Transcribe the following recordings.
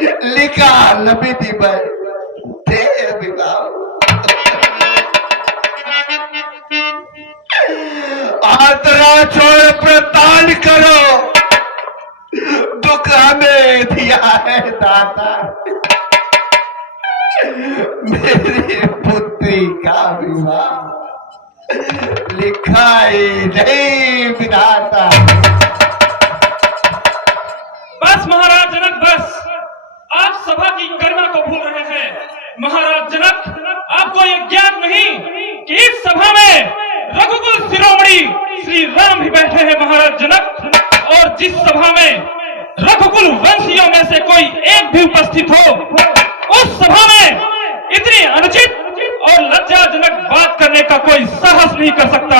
लिखा नबी थी भाई दे विवाह आतरा छोड़ प्रतान करो दुख हमें दिया है दाता मेरी पुत्री का विवाह लिखा ही नहीं विधाता। बस महाराज जनक बस, आप सभा की गरिमा को भूल रहे हैं। महाराज जनक, आपको यह ज्ञान नहीं कि इस सभा में रघुकुल शिरोमणि श्री राम भी बैठे हैं महाराज जनक। और जिस सभा में रघुकुल वंशियों में से कोई एक भी उपस्थित हो, उस सभा में इतनी अनुचित और लज्जाजनक बात करने का कोई साहस नहीं कर सकता।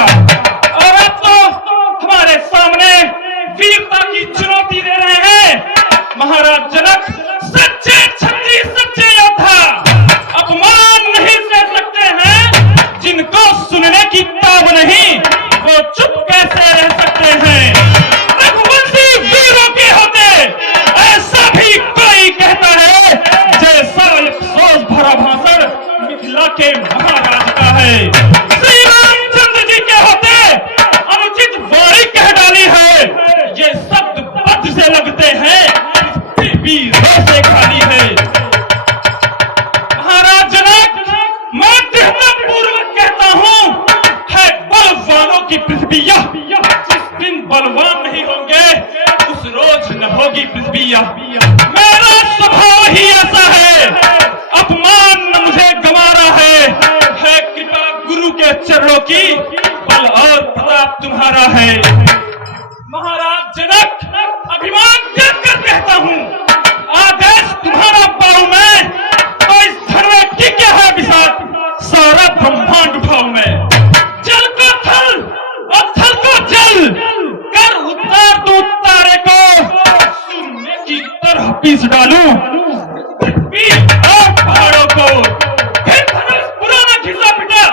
और आप तो हमारे सामने वीरता की चुनौती दे रहे हैं। महाराज जनक सच्चे क्षत्रिय, सच्चे योद्धा अपमान नहीं सह सकते हैं। जिनको सुनने की ताब नहीं, वो चुप कैसे रह सकते हैं। रघुवंशी वीरों के होते ऐसा भी कोई कहता है, जैसा एक सोच भरा भाषण मिथिला के महाराज का है। श्री रामचंद्र जी के होते अनुचित वाणी कह डाली है। ये शब्द पद से लगते हैं, फिर भी रस से खाली है। महाराज जनक, मैं दृढ़तापूर्वक कहता हूँ, है बलवानों की पृथ्वी यह। जिस दिन बलवान नहीं होंगे, उस रोज न होगी पृथ्वी यह। मेरा स्वभाव ही ऐसा है, अपमान न मुझे गंवारा है कृपा गुरु के चरणों की, बल और प्रताप तुम्हारा है। महाराज जनक, अभिमान देकर कहता हूँ, आदेश तुम्हारा पाऊं मैं, तो इस धरवे की क्या है विसात, सारा ब्रह्मांड उठाऊं मैं। जल को थल और थल को जल कर उतार दो तारे को, शून्य की तरह पीस डालूं और पहाड़ों को। फिर धनुष पुराना घिसा पिटा,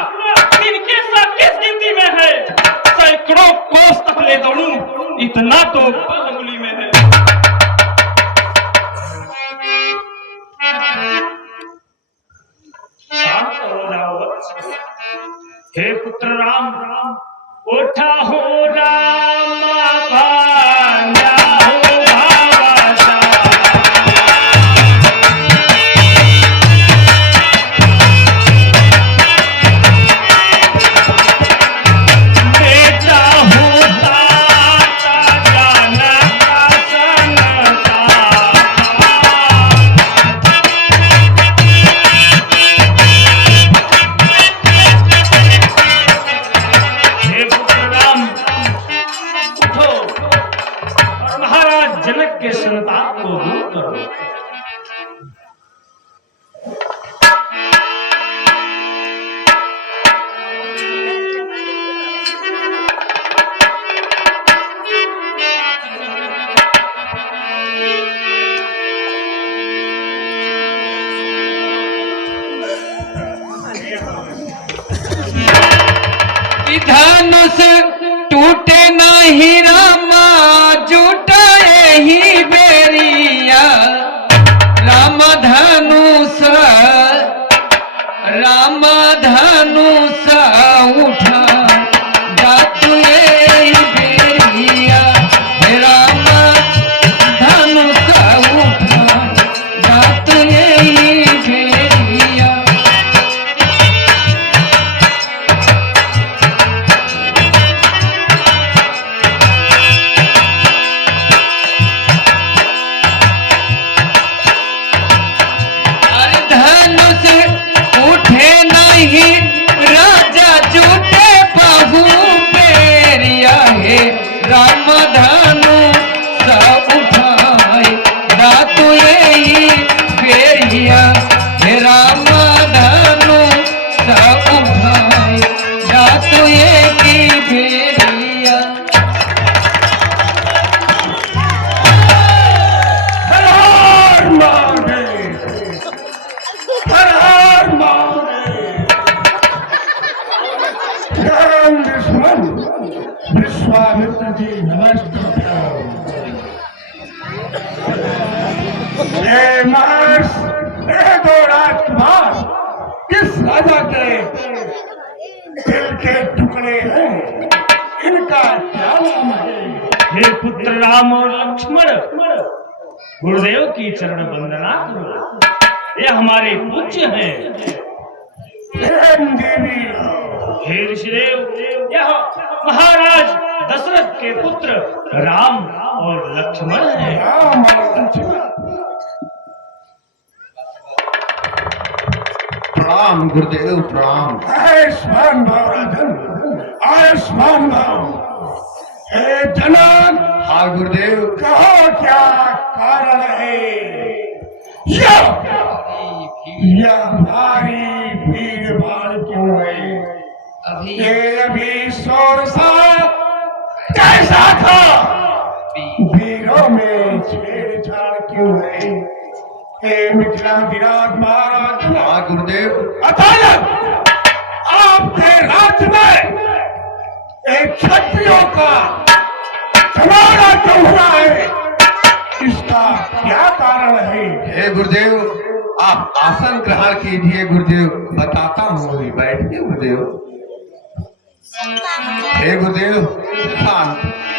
इनके साथ किस गिनती में है। सैकड़ों कोस तक ले दौड़ूं, इतना तो बल अंगुली में है। शांत हो जाओ वत्स। हे पुत्र राम, उठा हो राम भांजा हो भावसा। बेटा होता जनक सनता। हे पुत्र राम, उठो और महाराज जनक के संताप को दूर करो। धनुष टूटे नहीं रामा, जुटाए ही बेरिया। राम धनुष उठा जातु ही बेरिया। राम धनुष उठा जातु ही बेरिया। राजा झूठे बहु पेरिया है। राम धनु सब उठाए दातु यही बेरिया। हे राम धनु सब उठाए दातु यही बेरिया। विश्वामित्र जी नमस्कार। ये महर्ष, ये दो राजकुमार किस राजा के दिल के टुकड़े हैं, इनका क्या नाम है? हे पुत्र राम और लक्ष्मण, गुरुदेव की चरण वंदना करो। ये हमारे पूज्य हैं। देवी, हे ऋषिदेव, यह महाराज दशरथ के पुत्र राम और लक्ष्मण हैं। राम और लक्ष्मण। प्रणाम गुरुदेव, प्रणाम। आयुष्मान भाव राजन, आयुष्मान भाव। हे जनक। हाँ गुरुदेव, कहो क्या कारण है? यह भारी भीड़ भाड़ क्यों है? अभी शोर सा कैसा था? भीड़ों में छेड़छाड़ क्यों है? हे मिथिला विराट महाराज। हाँ गुरुदेव। अचानक आपके राज्य में एक क्षत्रियों का झगड़ा क्यों हुआ है? इसका क्या कारण है? हे गुरुदेव, आप आसन ग्रहण कीजिए गुरुदेव, बताता हूँ। बैठिए गुरुदेव। हे गुरुदेव,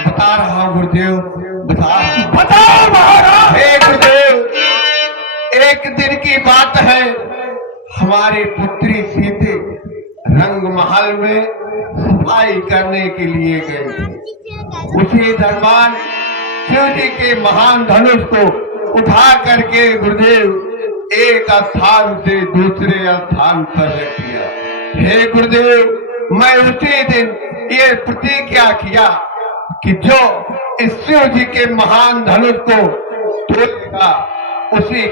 बता रहा हूँ गुरुदेव, बताओ महाराज। हे गुरुदेव, एक दिन की बात है, हमारी पुत्री सीते रंग महल में सफाई करने के लिए गई। उसी दरबार शिव जी के महान धनुष को उठा करके गुरुदेव एक स्थान से दूसरे स्थान पर रख दिया। हे गुरुदेव, मैं उसी दिन ये प्रतिज्ञा किया कि जो इस शिव जी के महान धनुष को तोड़ेगा उसी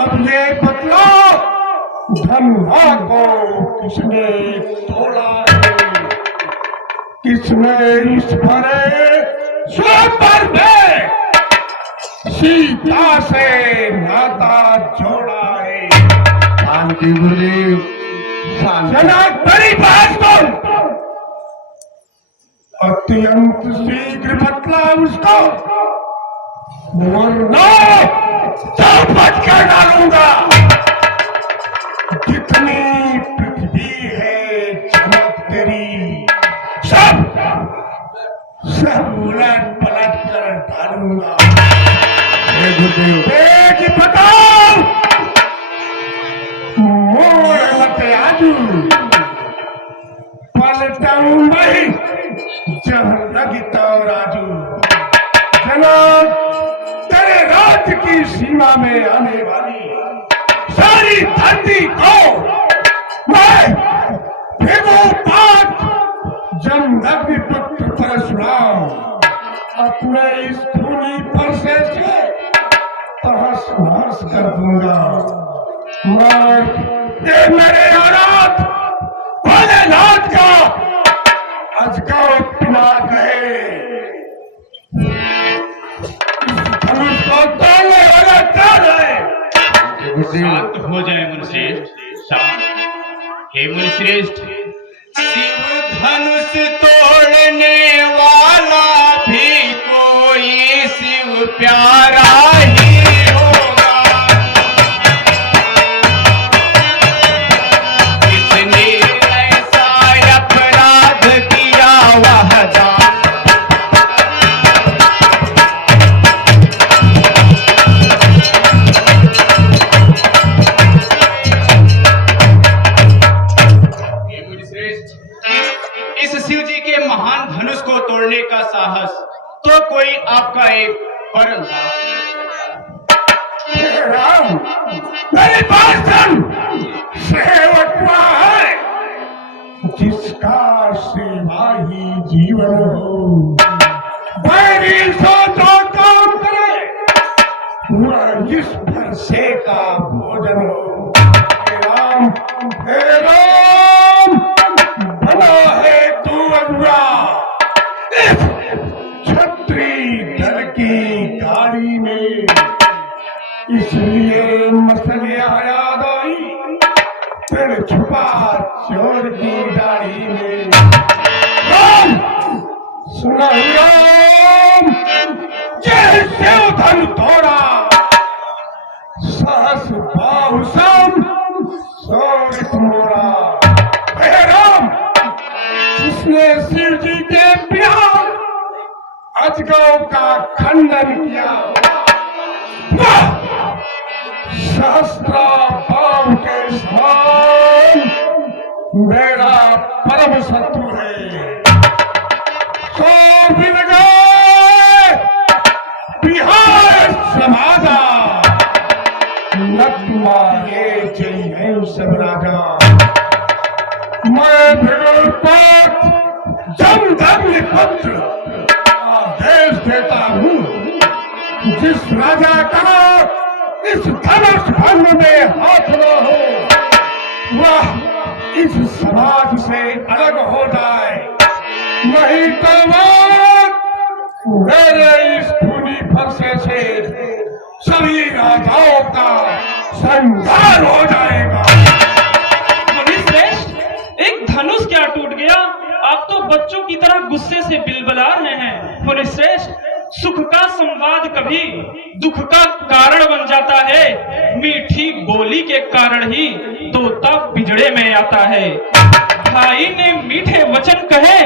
अब ये बतलाओ, धनुहा को किसने तोड़ा है? किसने इस भरे स्वयंवर में सीता से नाता जोड़ा है? शांति गुरुदेव, जनक बड़ी बात सुन। अत्यंत शीघ्र बतला उसको, वरना चौपट कर डालूंगा। जितनी पृथ्वी है जनक तेरी, सब उलट पलट कर डालूंगा। बेटी बताओ, मोर मत आजू, पलटाऊं मैं जब लगी तो राजू। जनक, तेरे राज्य की सीमा में आने वाली सारी धरती को मैं भिगो पाठ जमदग्नि पुत्र परशुराम अपने इस खूनी फरसे से तहस नहस कर दूंगा। ये मेरे अनाथ भोलेनाथ का अजगर पिनाक है। धनुष को तोड़ने वाला कौन है? शांत हो जाए मुनिश्रेष्ठ, शांत। हे मुनिश्रेष्ठ, शिव धनुष तोड़ने वाला भी कोई शिव प्यारा ही होगा। किसने ऐसा अपराध किया वह जाने। इस शिव जी के महान धनुष को तोड़ने का साहस तो कोई आपका एक परम राम, मेरी बात सुन। सेवक है जिसका सेवा ही जीवन हो, बैरी सोचो काम करे, वह इस भरसे का भोजन हो। हे राम, भला है तू अगुआ इस क्षत्रिय दल की गाड़ी में, इसलिए मसलिया याद आई फिर छुपा चोर की दाढ़ी में। राम, सुनहिराम जय शिव धन तोड़ा सहस बाहुसम सोरित मोरा। हे राम, जिसने शिव जी के बिना अजगौ का खंडन किया, वह सहस्त्रा बाहु के समान मेरा परम शत्रु है। सो बिहार समाजा नतुमारे जय सब राजा। मैं भगवत जमदग्नि पुत्र आदेश देता हूँ, जिस राजा का इस धनुष भंग में हाथ न हो, वह इस समाज से अलग हो जाए, नहीं तो मेरे इस धूनी फरसे से सभी राजाओं का संहार हो जाएगा। मुनिश्रेष्ठ, एक धनुष क्या टूट गया, आप तो बच्चों की तरह गुस्से से बिलबिला रहे हैं। मुनिश्रेष्ठ, सुख का संवाद कभी दुख का कारण बन जाता है। मीठी बोली के कारण ही तोता पिंजड़े में आता है। भाई ने मीठे वचन कहे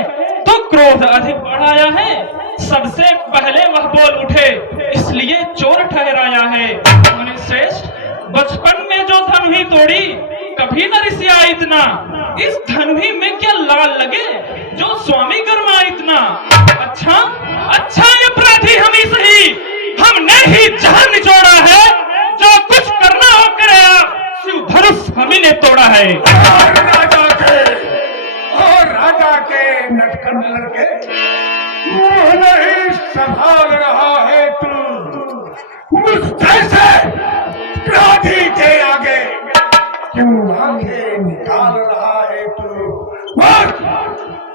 तो क्रोध अधिक बढ़ाया है। सबसे पहले वह बोल उठे, इसलिए चोर ठहराया है। मुनिश्रेष्ठ, बचपन में जो धनुही तोड़ी कभी न रिसिया इतना। इस धनुही में क्या लाल लगे जो स्वामी गरमा इतना। अच्छा ये अपराधी हम ही सही, हमने ही जहां निचोड़ा है। जो कुछ करना हो करे, शिव धनुष हम ही ने तोड़ा है। राजा के नटखट लड़के, मुंह नहीं संभाल रहा है तू। मुझ जैसे क्रांति के आगे क्यों आंखें निकाल रहा है तू। बस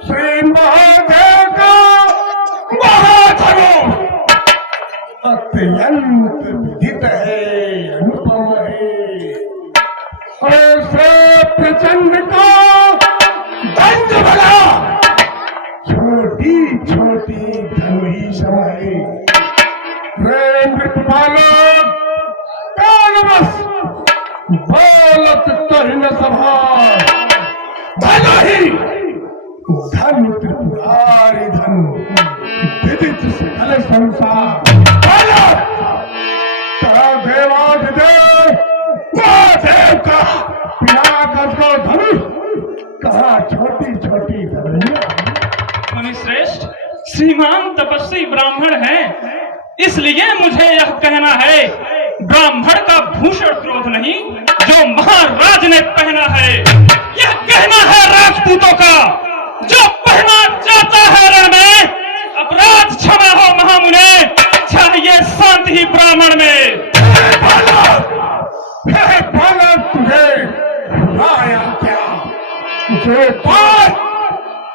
श्री महादेव का महाधनुष अत्यंत विदित है, अनुपम है। ऐसे प्रचंड का दंड बना छोटी छोटी धनुही समाये। नृपालोक कालवश बोलत तहिन सभा, धनुही धन त्रिपुरारी धन विदित सकल संसार। देवाधिदेव महादेव का पिनाकस को धनुष कहा छोटी छोटी धनुहियां। मुनिश्रेष्ठ, श्रीमान तपस्वी ब्राह्मण है, इसलिए मुझे यह कहना है, ब्राह्मण का भूषण क्रोध नहीं जो महाराज ने पहना है। यह कहना है राजपूतों का, जो पहना जाता है रण में। अपराध क्षमा हो महामुने, चाहिए शांति ही ब्राह्मण में। तुझे लाया क्या जो पास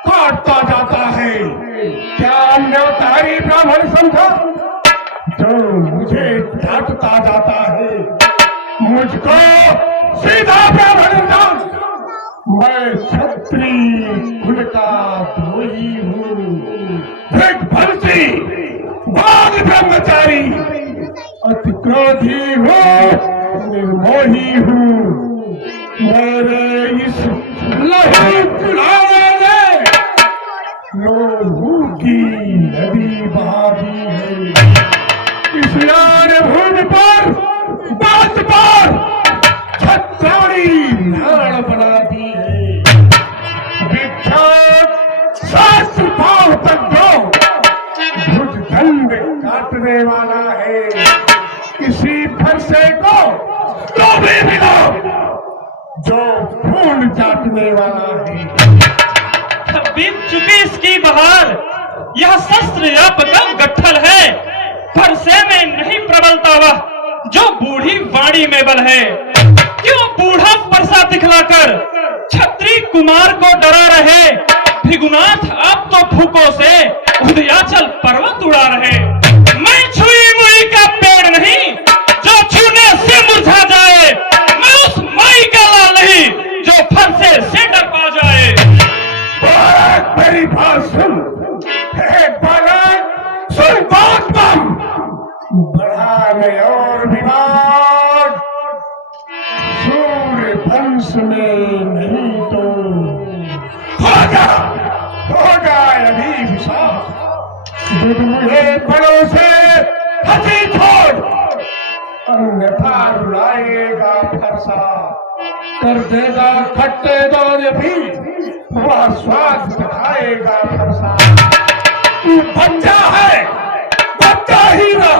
काटता जाता है? क्या न्यौतारी ब्राह्मण समझा जो मुझे डांटता जाता है? मुझको सीधा ब्राह्मण जान, मैं क्षत्रिय कुल का द्रोही हूँ, भृगभंशी, बाल ब्रह्मचारी, अति क्रोधी हूँ, निर्मोही हूँ। मेरे इस लहू कुल्हाड़े ने लोहू की नदी बहा दी है। इस यार भूमि पर बात पर छत्राणी नाड़ बना दी है। विख्यात शास्त्र भाव तक जो भुजदंड काटने वाला है, इसी फरसे को तो भी मिलो जो खून चाटने वाला है। बीत चुकी इसकी बहार, यह शस्त्र या पतंग गट्ठल है। फरसे में नहीं प्रबलता वह जो बूढ़ी वाणी में बल है। क्यों बूढ़ा परसा दिखलाकर छत्री कुमार को डरा रहे? भृगुनाथ आप तो फूकों से उदयाचल पर्वत उड़ा रहे। मैं छुई मुई का पेड़ नहीं जो छूने से मुरझा जाए। मैं उस माई का लाल नहीं जो फरसे से डर पा जाए। मेरी बात सुन, में और विवाद सूर्य वंश में नहीं तो होगा अभी विशाल मुझे बड़ों से हंसी छोड़, अन्यथा रुलाएगा फरसा, कर देगा खट्टे दौरे भी वह स्वाद दिखाएगा फरसा। तू बच्चा है, बच्चा ही ना,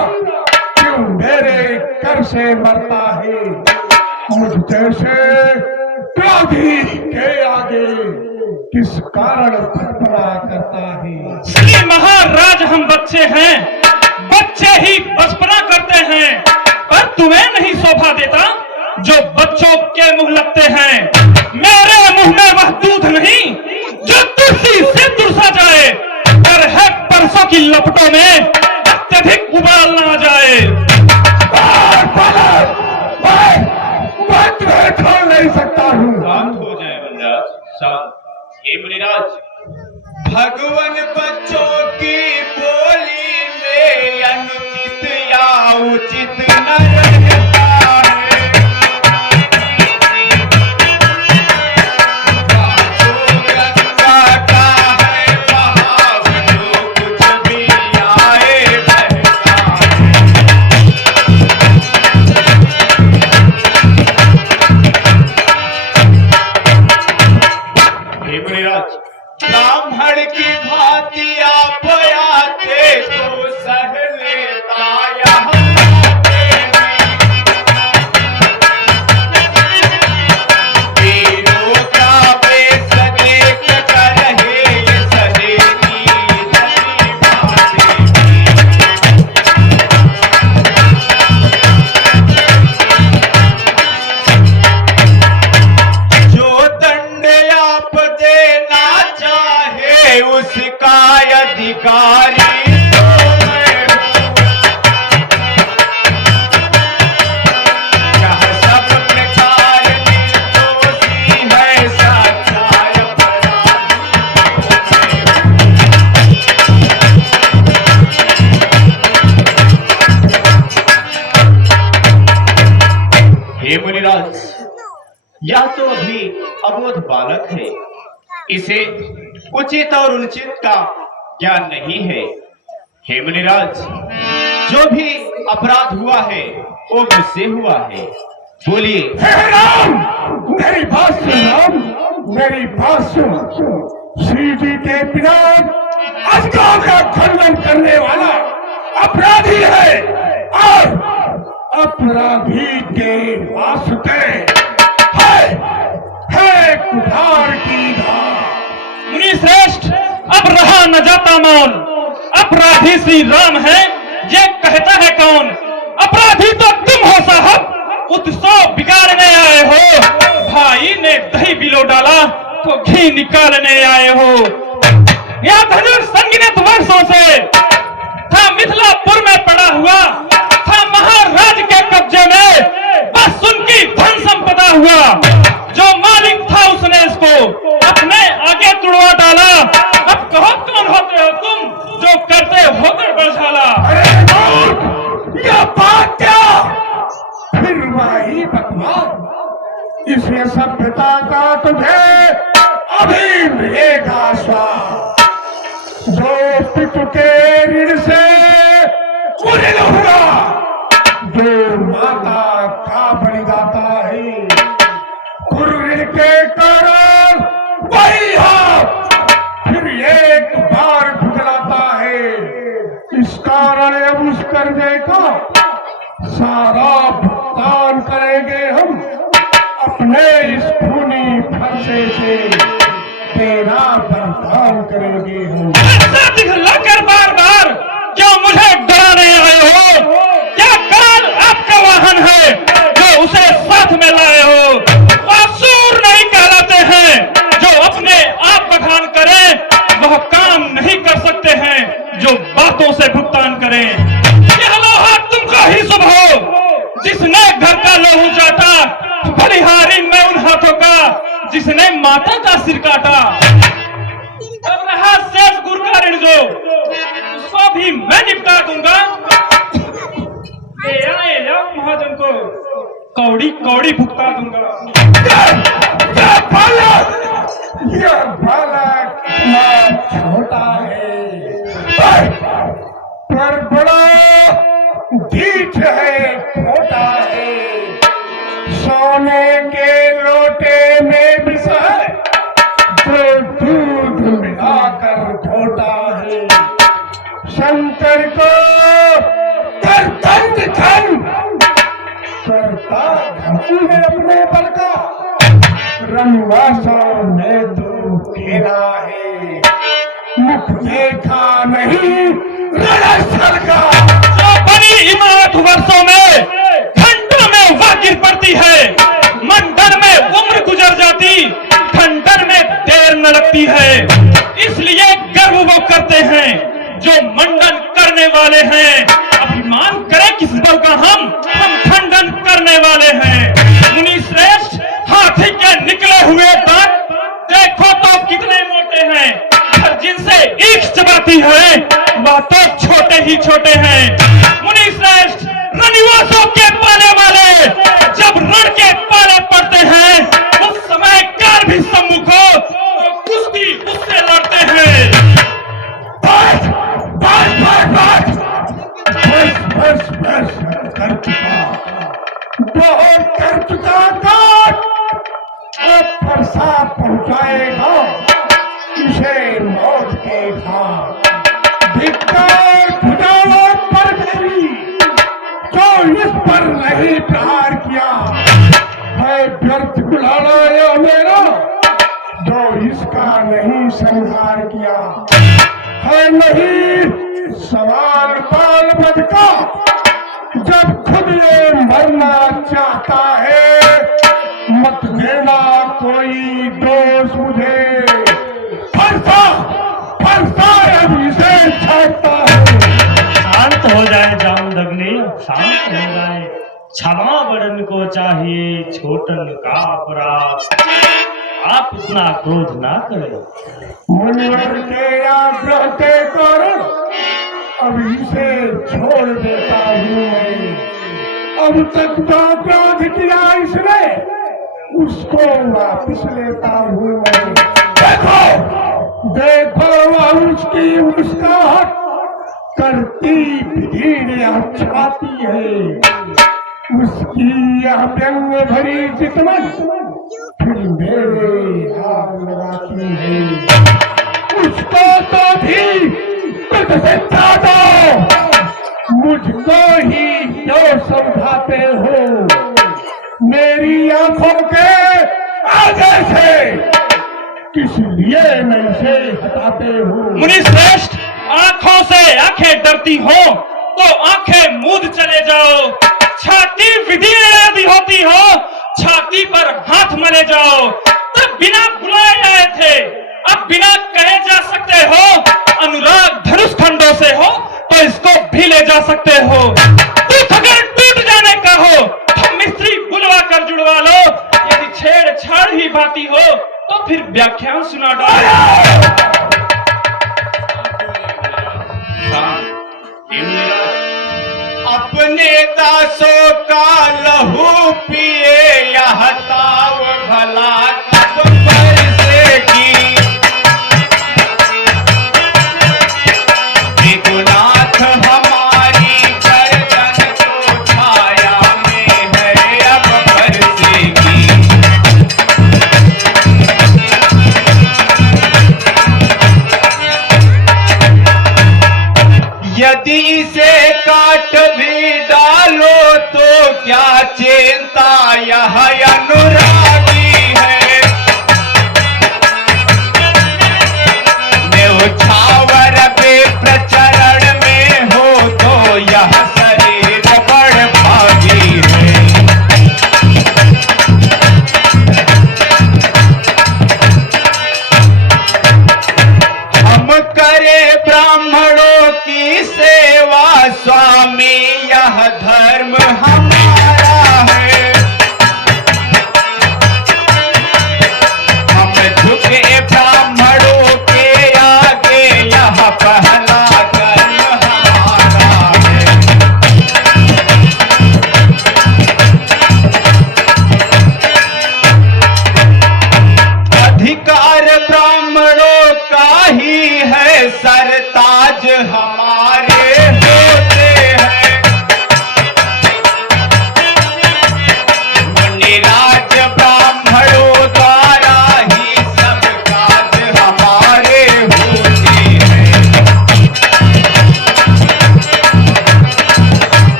क्यों मेरे कर से मरता है, मुझ जैसे क्रोधी के आगे किस कारण फटफड़ा करता है। श्री महाराज हम बच्चे हैं, बच्चे ही बचपना करते हैं, पर तुम्हें नहीं शोभा देता जो बच्चों के मुंह लगते हैं। मेरे मुंह में वह दूध नहीं जो तुलसी से तुरसा जाए, पर है परसों की लपटों में अत्यधिक उबाल ना जाए। मैं तुम्हें छोड़ नहीं सकता हूँ। शांत हो जाए वनराज, शांत। हे मुनिराज, भगवान बच्चों की बोली में अनुचित या उचित न रहता है। जो गंगा का है बहाव, जो कुछ भी आए बहता है। हे मुनिराज, ब्राह्मण की भांति आप आते तो सह लेता यहाँ वीरों का बेस देख कर है ये सने की धनी बातें। जो दंड आप देना चाहे उसका अधिकारी तो मैं हूँ। यह सब प्रकार निर्दोषी है सच्चा अपराधी। हे मुनिराज, यह तो अभी अबोध बालक है, इसे उचित और अनुचित का ज्ञान नहीं है। हे मुनिराज, जो भी अपराध हुआ है वो मुझसे हुआ है, बोलिए। हे राम, मेरी बात सुन राम, मेरी बात सुन। श्री जी के बिना अजगरों का खंडन करने वाला अपराधी है, और अपराधी के वास्ते है कुठार की धार। मुनि श्रेष्ठ, अब रहा न जाता मौन, अपराधी श्री राम है, ये कहता है कौन? अपराधी तो तुम हो साहब, उत्सव बिगाड़ने आए हो। भाई ने दही बिलो डाला तो घी निकालने आए हो। यह धनुष संगिनत वर्षों से था मिथिलापुर में पड़ा हुआ, था महाराज के कब्जे में, बस उनकी धन संपदा हुआ। जो मालिक था उसने इसको अपने आगे तुड़वा डाला। अब कहो कौन होते हो तुम जो करते हो गड़बड़झाला? अरे मूर्ख, यह बात क्या? फिर वही बकवास, इसमें सभ्यता का तुझे अभी मिलेगा स्वाद। जो पितु के ऋण से उऋण हुआ, जो माता का बलिदाता है, गुरु ऋण के कारण वही हाथ फिर एक बार भुगलाता है। इस कारण अब उस कर्जे का सारा भुगतान करेंगे हम, अपने इस खूनी फरसे से तेरा बलिदान करेंगे हम। ऐसा दिखलाकर बार बार क्यों मुझे डराने आए हो? क्या काल आपका वाहन है जो उसे साथ में लाए हो? असुर नहीं कहलाते हैं जो अपने आप बखान करें, वह काम नहीं कर सकते हैं जो बातों से भुगतान करें। यह लोहा तुमको ही शुभ हो जिसने घर का लोहू चाटा, बलिहारी में उन हाथों का जिसने माता का सिर काटा। अब रहा शेष गुरु का ऋण जो, उसको भी मैं निपटा दूंगा। तो कौड़ी कौड़ी भुगता दूंगा। यह बालक इतना छोटा है पर बड़ा ढीठ है, छोटा है। सोने के लोटे में बिसाए तो दूध मिलाकर घोटा है। शंकर को करतंड धन करता धन है अपने बल का। रंगवासों ने तो घेरा है, मुख देखा नहीं रणस्थल का। जो बनी इमारत वर्षों में घंटों में वाकिर पड़ती है, मंडन में उम्र गुजर जाती, खंडन में देर न लगती है। इसलिए गर्व वो करते हैं जो मंडन करने वाले हैं। अभिमान करें किस बल का, हम खंडन करने वाले हैं। मुनि श्रेष्ठ, हाथी के निकले हुए दांत देखो तो कितने मोटे हैं, पर जिनसे ईख चबाती है वह तो छोटे ही छोटे हैं। मुनि श्रेष्ठ, रनिवासों के पाले वाले जब रण के पाले पड़ते हैं उस समय काल भी सम्मुख हो तो कुश्ती उससे लड़ते हैं। बस बस बस बस बस बस बस कर चुका, बहुत कर चुका। काट अब फरसा पहुंचाएगा इसे मौत के घाट। धिक्कार खुदाओं पर मेरी जो इस पर नहीं प्रहार किया है, व्यर्थ बुलाना या मेरा जो इसका नहीं संहार किया है। नहीं सवाल बाल बद का, जब खुद ये मरना चाहता है मत देना कोई दोष मुझे। फरसा फरसा अभी से छाटता है। शांत हो जाए जामदग्नि, शांत हो जाए। क्षमा बड़न को चाहिए छोटन का अपराध, आप इतना क्रोध ना करें। मुनिवर के आग्रह के कारण अब इसे छोड़ देता हूँ मैं। अब तक जो क्रोध किया इसने उसको वापिस लेता हूँ मैं। देखो देखो वह उसकी मुस्कुराहट करती भीड़ छाती है, उसकी यह व्यंग भरी चितवन फिर मेरे हाथ लगाती है। उसको तो भी कुछ शिक्षा दो, मुझको ही क्यों समझाते हो। मेरी आंखों के आगे से किस लिए नहीं से हटाते हो। मुनि श्रेष्ठ, आंखों से आंखें डरती हो तो आंखें मूंद चले जाओ। छाती विधि यदि होती हो छाती पर हाथ मले जाओ। तब बिना बुलाए आए थे, अब बिना कहे जा सकते हो। अनुराग धनुष खंडों से हो तो इसको भी ले जा सकते हो। टूट अगर टूट जाने का हो तो मिस्त्री बुलवा कर जुड़वा लो। यदि छेड़छाड़ ही बाती हो तो फिर व्याख्यान सुना डालो। अपने दासों का लहू पिए यह ताव भला कब बरसेगी। त्रिगुणाथ हमारी गर्दन तो छाया में है अब बरसेगी। यदि इसे काट भी डालो तो क्या चिंता, यह अनुरागी है। न्यौछावर पे प्रचरण में हो तो यह शरीर बड़ भागी है। हम करे ब्राह्मणों की सेवा स्वामी, यह धर्म हमारा है। हम झुके ब्राह्मणों के आगे, यह पहला कर्म हमारा है।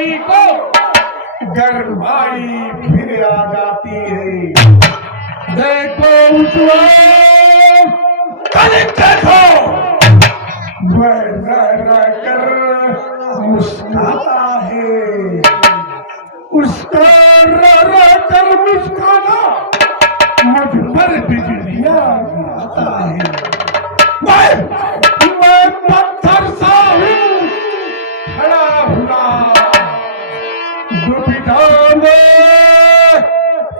भाई को गरमाई फिर आ जाती है। देखो उसको, देखो वह रह कर मुस्कुराता है, उसका रह कर मुस्कुराना मुझ पर बिजलियां गिराता है। मैं पत्थर सा हूँ खड़ा हुआ, दुविधा में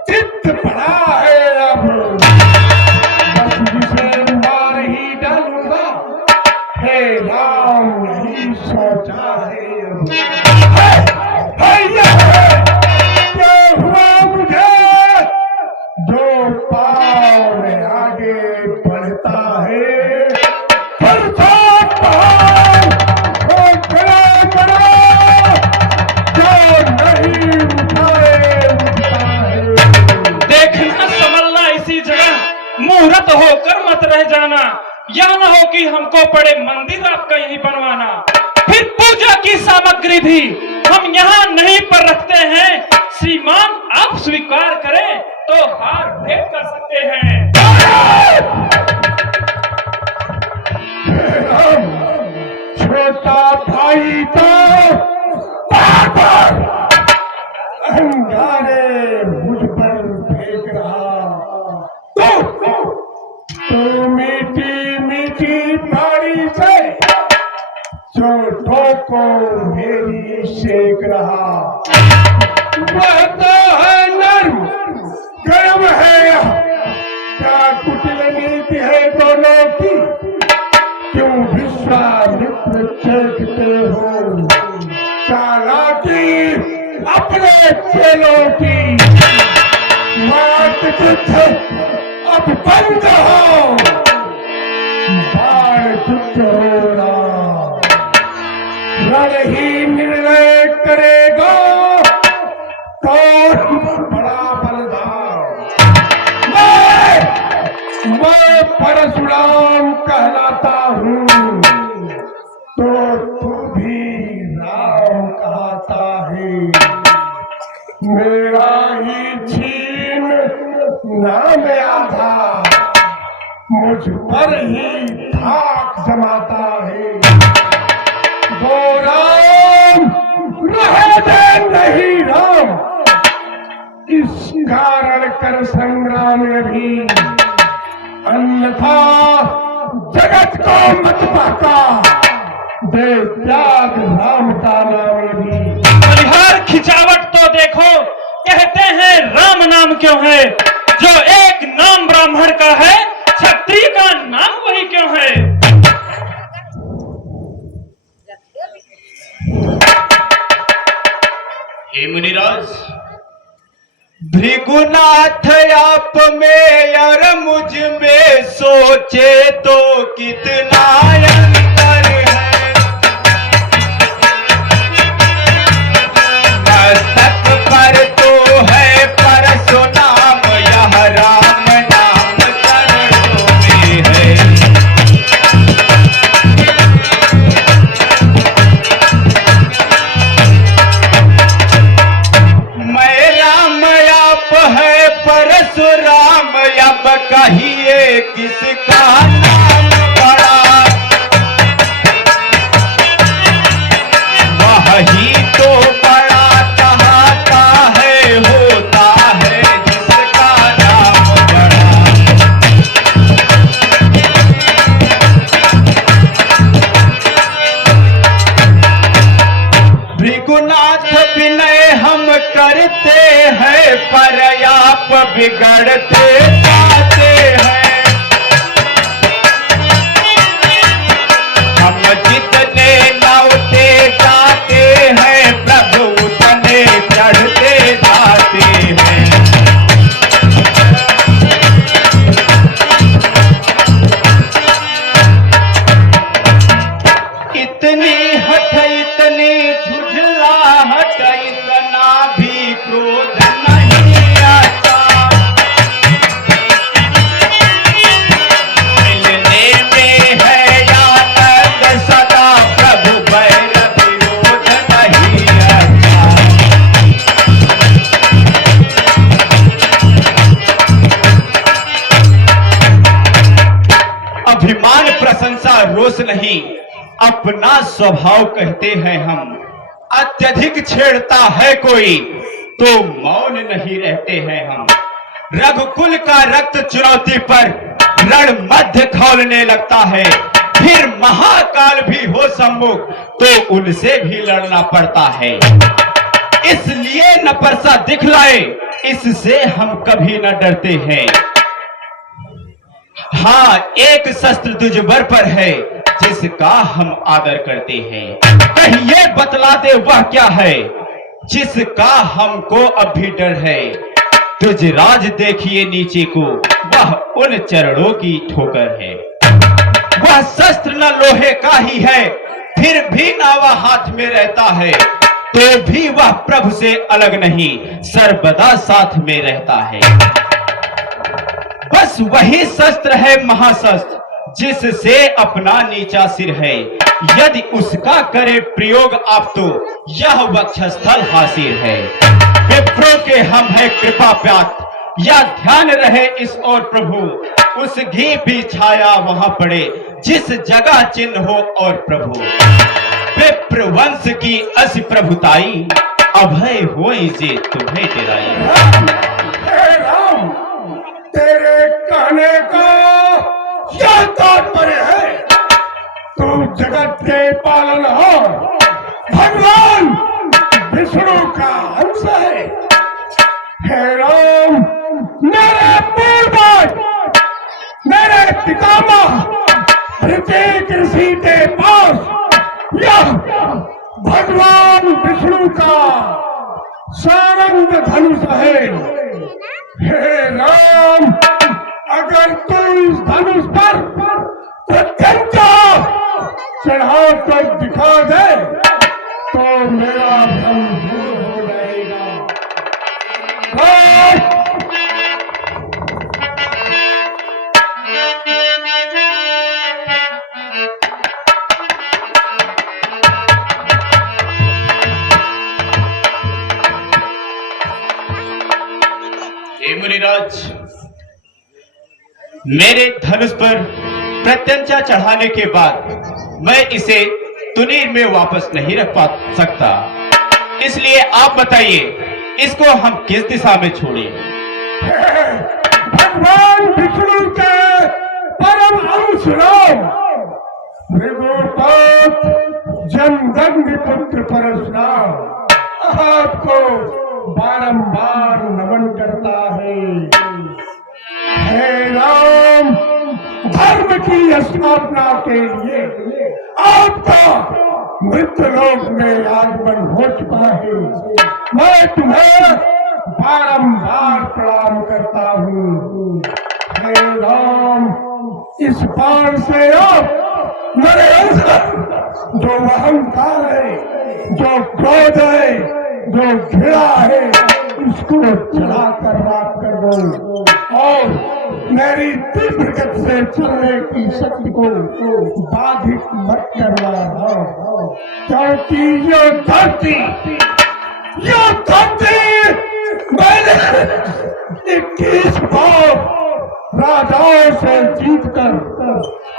चित्त पड़ा है। अब बस जिसे मार ही डालूंगा, हे राम यही सोचा है। क्या हुआ मुझे, जो पाँव में आगे बढ़ता है देखना संभलना इसी जगह, मुहूर्त होकर मत रह जाना, या न हो कि हमको पड़े मंदिर आपका यही बनवाना। फिर पूजा की सामग्री भी हम यहाँ नहीं पर रखते हैं, श्रीमान आप स्वीकार करें तो हार भेंट कर सकते हैं। छोटा भाई तो बार-बार अंगारे मुझ पर फेंक रहा, तो मीठी मीठी बाड़ी से चोटों को मेरी सेक रहा। वह तो है नर्म गर्म है, क्या कुटिल नीति है दोनों की, क्यों विश्वामित्र चेखते हो चालाकी अपने चेलों की। मात युद्ध अब बंद हो, बाण युद्ध होना, रण ही निर्णय करेगा कौन बड़ा बलवान। मैं परशुराम कहलाता हूँ, तो तू भी राम कहता है। मेरा ही छीन नाम आधा, मुझ पर ही धाक जमाता है। वो राम रह दे नहीं राम, इस कारण कर संग्राम में भी, अन्यथा जगत को मत बहका दे त्याग राम का नाम भी। बलिहार खिंचावट तो देखो, कहते हैं राम नाम क्यों है, जो एक नाम ब्राह्मण का है, क्षत्रिय का नाम वही क्यों है। हे मुनिराज, भृगुनाथ आप में और मुझ में सोचे तो कितना अंतर है। मस्तक पर तो है परशुनाम, यह राम नाम चरणों में है। मैं राम आप है परशुराम, अब कहिए किसका नाम बड़ा। वही तो बड़ा चाहता है, होता है जिसका नाम बड़ा। भृगुनाथ विनय हम करते हैं, पर आप बिगड़ते जाते हैं। हम जितने नौते जाते हैं, प्रभु उतने चढ़ते जाते हैं। इतनी हठ इतनी झुझलाहट, इतना भी क्रोध नहीं आता। मिलने में है आनंद सदा, प्रभु बैर विरोध नहीं आता। स्वभाव कहते हैं हम, अत्यधिक छेड़ता है कोई तो मौन नहीं रहते हैं हम। रघुकुल का रक्त चुनौती पर रण मध्य खौलने लगता है, फिर महाकाल भी हो सम्मुख तो उनसे भी लड़ना पड़ता है। इसलिए न परसा दिखलाए, इससे हम कभी न डरते हैं। हाँ, एक शस्त्र तुझबर पर है जिसका हम आदर करते हैं। कहिए बतला दे वह क्या है जिसका हमको अब भी डर है। तुझ राज देखिए नीचे को, वह उन चरणों की ठोकर है। वह शस्त्र न लोहे का ही है, फिर भी ना वह हाथ में रहता है, तो भी वह प्रभु से अलग नहीं, सर्वदा साथ में रहता है। बस वही शस्त्र है महाशस्त्र, जिससे अपना नीचा सिर है। यदि उसका करे प्रयोग आप तो यह वक्षस्थल हासिल है। विप्रो के हम है कृपा प्यात, या ध्यान रहे इस और प्रभु। उस घी भी छाया वहां पड़े जिस जगह चिन्ह हो और प्रभु। विप्र वंश की अस प्रभुताई, अभय होई जे तुम्हें डेराई। हे राम, तेरे कहने का क्या तात्पर्य है? तू जगत के पालनहार भगवान विष्णु का अंश है। हे राम, मेरे पूर्वज, मेरे पितामह ऋतिक ऋषि के पास यह भगवान विष्णु का सारंग धनुष है। हे राम, अगर तू इस धनुष पर प्रत्यंचा चढ़ा कर दिखा दे तो मेरा भ्रम दूर हो जाएगा। हे मुनिराज, मेरे धनुष पर प्रत्यंचा चढ़ाने के बाद मैं इसे तुनीर में वापस नहीं रख पा सकता। इसलिए आप बताइए, इसको हम किस दिशा में छोड़ें? भगवान विष्णु के परम अंश राम भृगुपत जमदग्नि पुत्र परशुराम आपको बारंबार नमन करता है। हे राम, धर्म की स्थापना के लिए आपका मृत्युलोक में आगमन हो चुका है। मैं तुम्हें बारंबार प्रणाम करता हूँ। हे राम, इस बार से आप मेरे अंदर जो अहंकार है, जो क्रोध है, जो घृणा है, इसको जला कर राख कर दो और मेरी तीव्र गति से चलने की शक्ति को बाधित मत करना। क्योंकि ये धरती मैंने 21 बार राजाओं से जीतकर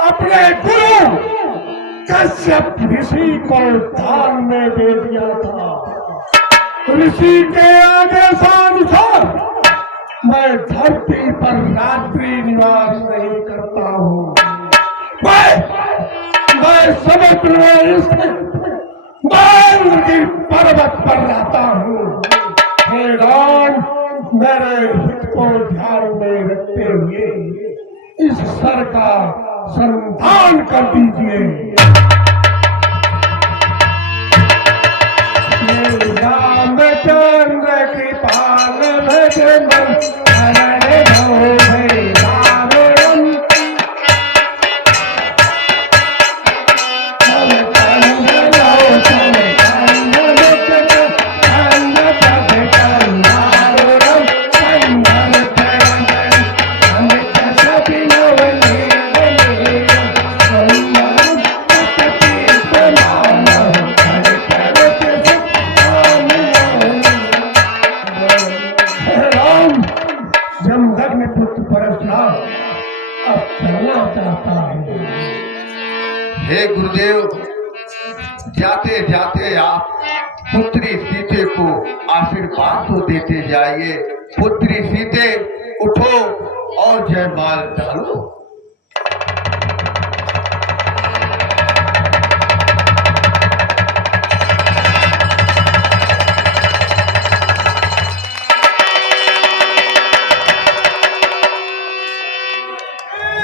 अपने गुरु कश्यप ऋषि को दान में दे दिया था। ऋषि के आदेशानुसार मैं धरती पर रात्रि निवास नहीं करता हूँ। मैं समुद्र में स्थित की पर्वत पर रहता हूँ। हे राम, मेरे हित को ध्यान में रखते हुए इस सर का संधान कर दीजिए। रामचंद्र कृपाल भजन हरे भोले राम। जमदग्नि पुत्र परशुराम अब चलना चाहता है। हे गुरुदेव, जाते जाते आप पुत्री सीते को आशीर्वाद तो देते जाइए। पुत्री सीते उठो और जयमाल डालो।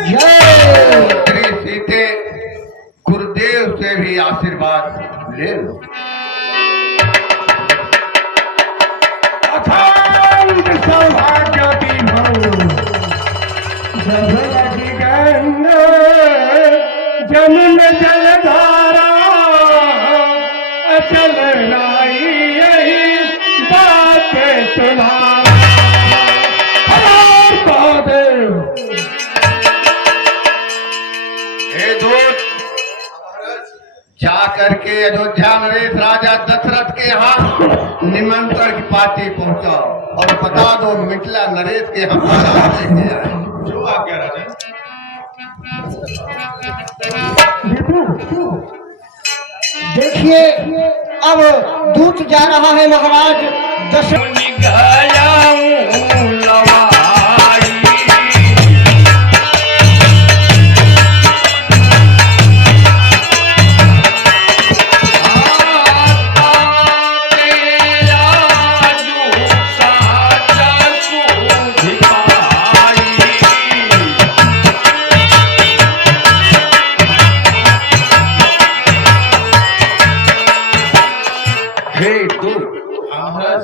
पुत्री सीते गुरुदेव से भी आशीर्वाद ले लो। अखंड सौभाग्यवती भव। जगलगी गंगा जमुन जलधारा अचल राई यही बात तुम्हारा। हमार महादेव। हे दूत, जा करके अयोध्या नरेश राजा दशरथ के यहाँ निमंत्रण की पार्टी पहुंचाओ और बता दो मिथिला नरेश के हमारा लेके आए। जो आज्ञा राजा। देखिए अब दूत जा रहा है महाराज दशरथ।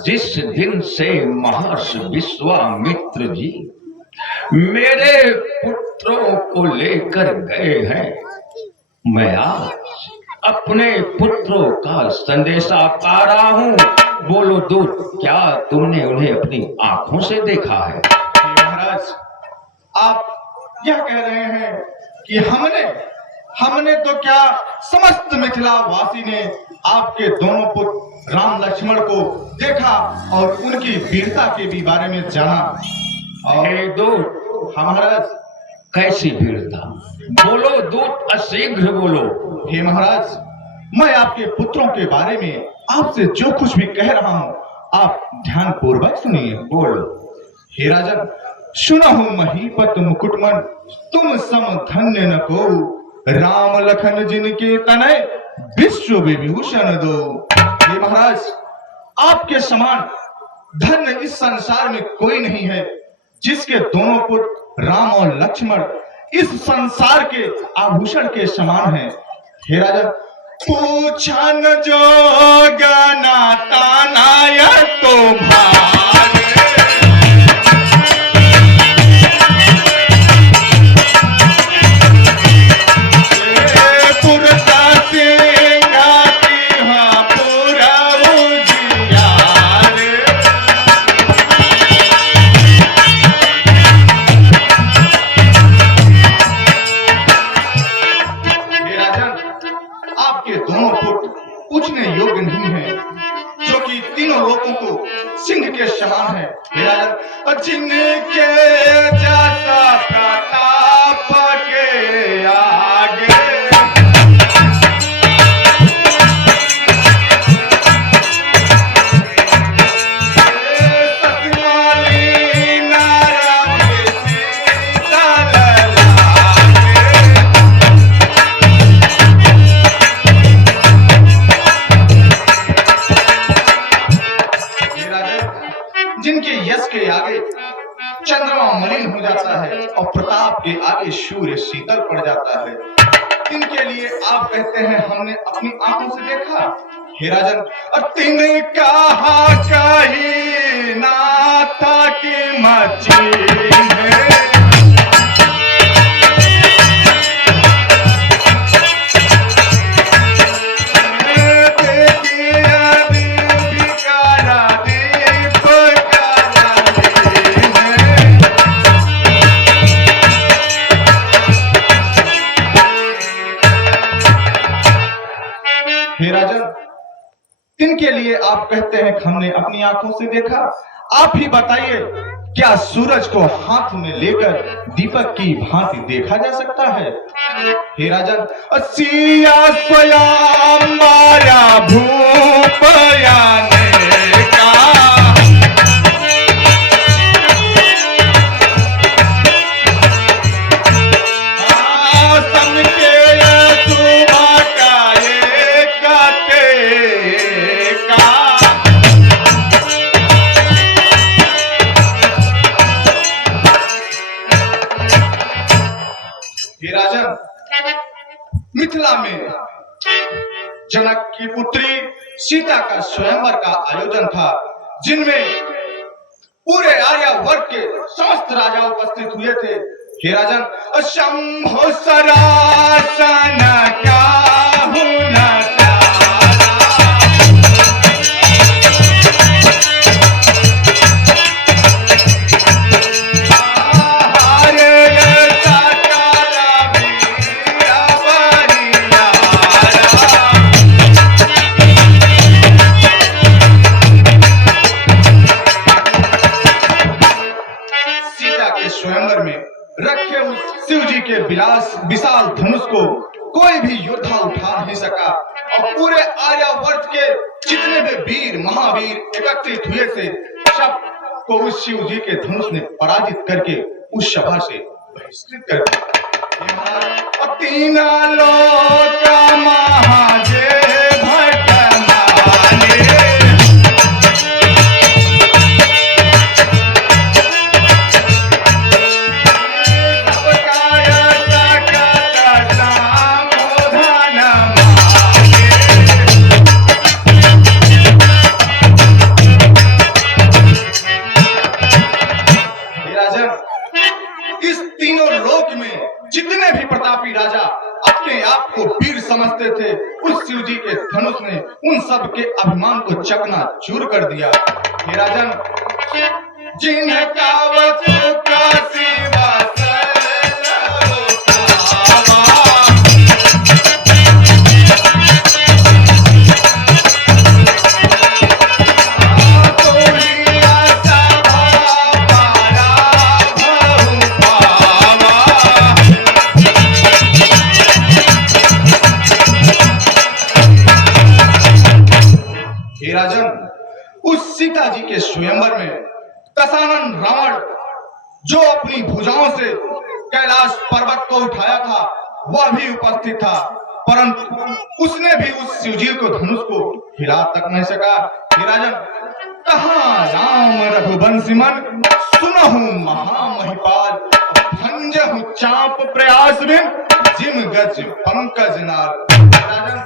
जिस दिन से महर्षि विश्वामित्र जी मेरे पुत्रों को लेकर गए हैं, मैं आज अपने पुत्रों का संदेशा पा रहा हूँ। बोलो दूत, क्या तुमने उन्हें अपनी आंखों से देखा है? महाराज, आप यह कह रहे हैं कि हमने तो क्या, समस्त मिथिला वासी ने आपके दोनों पुत्र राम लक्ष्मण को देखा और उनकी वीरता के भी बारे में जाना। और दूत, महाराज, कैसी वीरता? बोलो दूत, अशीघ्र बोलो। हे महाराज, मैं आपके पुत्रों के बारे में आपसे जो कुछ भी कह रहा हूँ आप ध्यान पूर्वक सुनिए। बोलो। हे राजन, सुनहु महीपत मुकुटमन तुम सम धन्य न को, राम लखन जिनके तनय विश्व विभूषण दो। हे महाराज, आपके समान धन्य इस संसार में कोई नहीं है, जिसके दोनों पुत्र राम और लक्ष्मण इस संसार के आभूषण के समान हैं। हे राजा, पूछन जो गनाता नायक तो भाग पूछने योग्य नहीं है, जो कि तीनों लोगों को सिंह के समान है। जिनके जाता प्रताप के आगे चंद्रमा मलिन हो जाता है और प्रताप के आगे सूर्य शीतल पड़ जाता है। इनके लिए आप कहते हैं हमने अपनी आंखों से देखा। हे राजन, तिन कहा कही नाथा की मची है। इनके लिए आप कहते हैं कि हमने अपनी आंखों से देखा। आप ही बताइए क्या सूरज को हाथ में लेकर दीपक की भांति देखा जा सकता है? हे राजन, सिया स्वयं मारा भूपया ने का मिथिला में जनक की पुत्री सीता का स्वयंवर का आयोजन था, जिनमें पूरे आर्यावर्त के समस्त राजा उपस्थित हुए थे। हे राजन, शंभो सरासन का हुना विशाल धनुष को कोई भी योद्धा उठा नहीं सका और पूरे आर्यावर्त के जितने भी वीर महावीर एकत्रित हुए थे, सब को उस शिव जी के धनुष ने पराजित करके उस सभा से बहिष्कृत कर दिया। तीन लोक महाजे राजा अपने आप को वीर समझते थे, उस शिव जी के धनुष ने उन सब के अभिमान को चकनाचूर कर दिया। हे राजन, जिनका वस्तु का सिवा सीता जी के स्वयंवर में दशानन रावण जो अपनी भुजाओं से कैलाश पर्वत को उठाया था, वह भी उपस्थित था, परंतु उसने भी उस शिवजी को धनुष को हिला तक नहीं सका। हे राजन, कहाँ राम रघुवंशी मन सुनहु महामहिपाल, भंजहु चाप प्रयास बिन जिम गज पंकज नाल। राजन,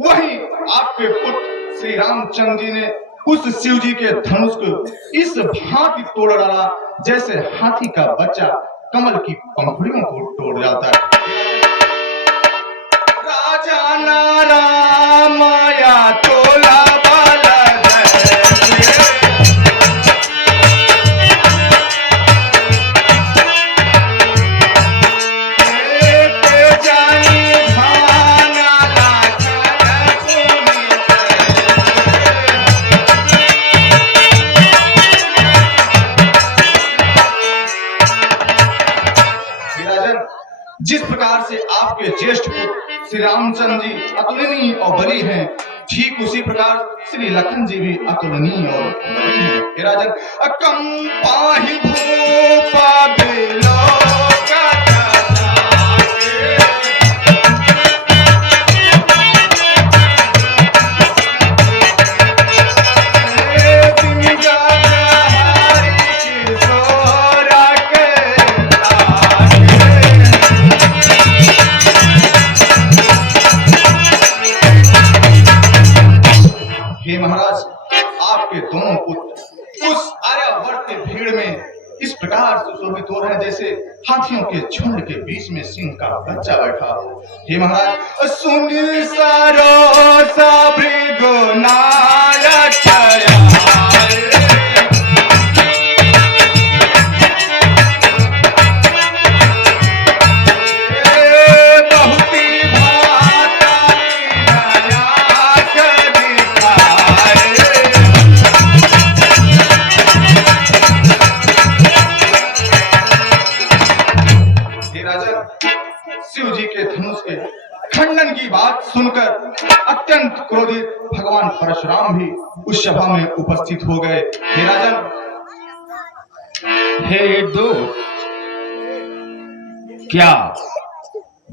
वही आपके पुत्र श्री रामचंद्र जी ने उस शिव जी के धनुष को इस भांति तोड़ डाला जैसे हाथी का बच्चा कमल की पंखुड़ियों को तोड़ जाता है। राजा नारा माया तोला जिस प्रकार से आपके ज्येष्ठ पुत्र श्री रामचंद्र जी अतुलनीय और बली हैं, ठीक उसी प्रकार श्री लखन जी भी अतुलनीय और बली हैं। हे राजन, कंपाहि भूपा बेलो महाराज, आपके दोनों पुत्र उस आर्यावर्त के भीड़ में इस प्रकार से शोभित हो रहे हैं जैसे हाथियों के झुंड के बीच में सिंह का बच्चा बैठा हो। हे महाराज, सुन सारो साभृगो नायक सुनकर अत्यंत क्रोधित भगवान परशुराम भी उस सभा में उपस्थित हो गए। हे राजन, हे दूत, क्या